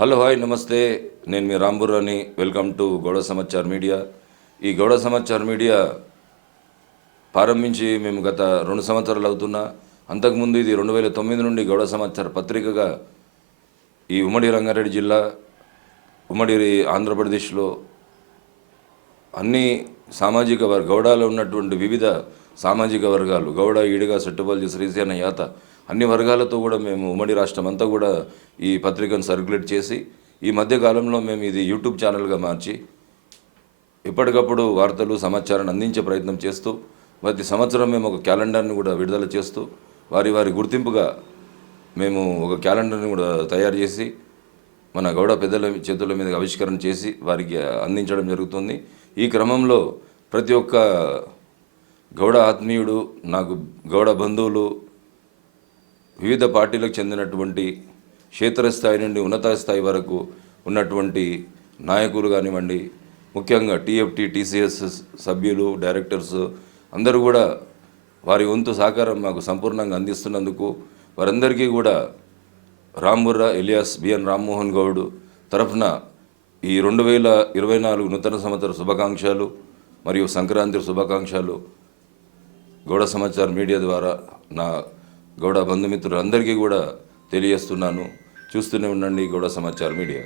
Hello hi namaste. నేను మీ రాంబుర్రాని welcome to Gowda Samachar media. ఈ గౌడ సమాచార్ మీడియా ప్రారంభించి మేము గత రెండు సంవత్సరాలు అవుతున్నా. అంతకుముందు ఇది రెండు వేల తొమ్మిది నుండి గౌడ సమాచార పత్రికగా ఈ ఉమ్మడి రంగారెడ్డి జిల్లా ఉమ్మడి ఆంధ్రప్రదేశ్లో అన్ని సామాజిక గౌడాలో ఉన్నటువంటి వివిధ సామాజిక వర్గాలు గౌడ ఈడిగా సెట్టుపల్లి శ్రీసేన యాత అన్ని వర్గాలతో కూడా మేము ఉమ్మడి రాష్ట్రం అంతా కూడా ఈ పత్రికను సర్క్యులేట్ చేసి ఈ మధ్యకాలంలో మేము ఇది యూట్యూబ్ ఛానల్గా మార్చి ఎప్పటికప్పుడు వార్తలు సమాచారాన్ని అందించే ప్రయత్నం చేస్తూ ప్రతి సంవత్సరం మేము ఒక క్యాలెండర్ని కూడా విడుదల చేస్తూ వారి వారి గుర్తింపుగా మేము ఒక క్యాలెండర్ని కూడా తయారు చేసి మన గౌడ పెద్దల చేతుల మీద ఆవిష్కరణ చేసి వారికి అందించడం జరుగుతుంది. ఈ క్రమంలో ప్రతి ఒక్క గౌడ ఆత్మీయుడు నాకు గౌడ బంధువులు వివిధ పార్టీలకు చెందినటువంటి క్షేత్రస్థాయి నుండి ఉన్నత స్థాయి వరకు ఉన్నటువంటి నాయకులు కానివ్వండి ముఖ్యంగా టీఎఫ్టీ టీసీఎస్ సభ్యులు డైరెక్టర్స్ అందరూ కూడా వారి వంతు సహకారం మాకు సంపూర్ణంగా అందిస్తున్నందుకు వారందరికీ కూడా Ramburra alias B N Rammohan Goud తరఫున ఈ రెండు వేల ఇరవై నాలుగు నూతన సంవత్సర శుభాకాంక్షలు మరియు సంక్రాంతి శుభాకాంక్షలు గౌడ సమాచార మీడియా ద్వారా నా గౌడ బంధుమిత్రులందరికీ కూడా తెలియజేస్తున్నాను. చూస్తూనే ఉండండి గౌడ సమాచార మీడియా.